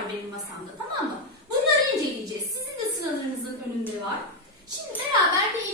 var benim masamda tamam mı? Bunları inceleyeceğiz. Sizin de sıralarınızın önünde var. Şimdi beraber bir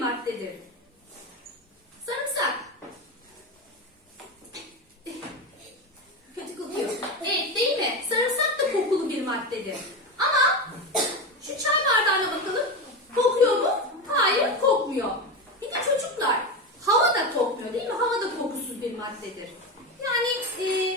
maddedir. Sarımsak. Kötü kokuyor. Evet değil mi? Sarımsak da kokulu bir maddedir. Ama şu çay bardağına bakalım. Kokuyor mu? Hayır kokmuyor. Bir de çocuklar hava da kokmuyor değil mi? Hava da kokusuz bir maddedir. Yani e,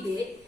entender.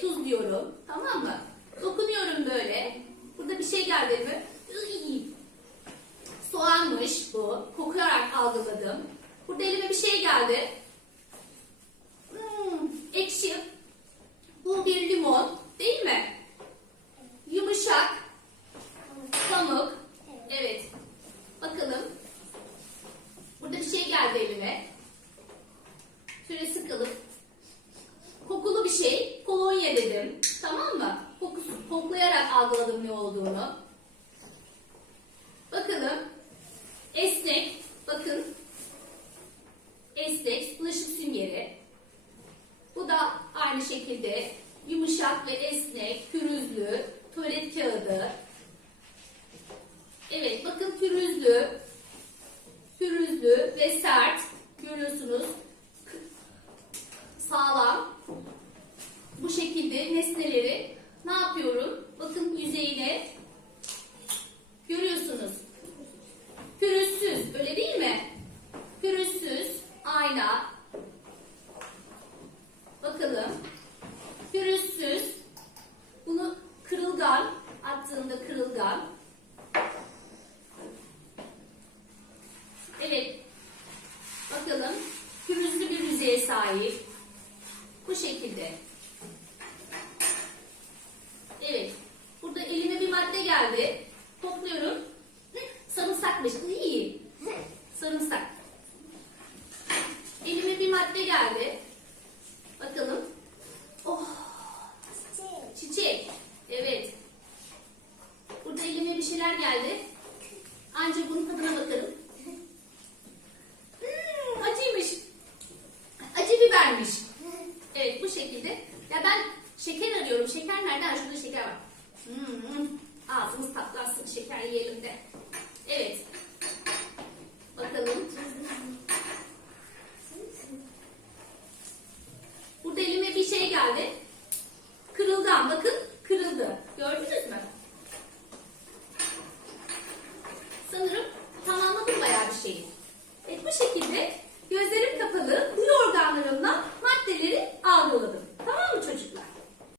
Şöyle tuzluyorum. Tamam mı? Dokunuyorum böyle. Burada bir şey geldi mi? Iy. Soğanmış bu. Kokuyarak algıladım. Burada elime bir şey geldi. Topluyorum. Sarımsakmış. İyi. Sarımsak. Elime bir madde geldi. Bakalım. Oh. Çiçek. Evet. Burada elime bir şeyler geldi. Ancak bunun tadına bakarım. tarde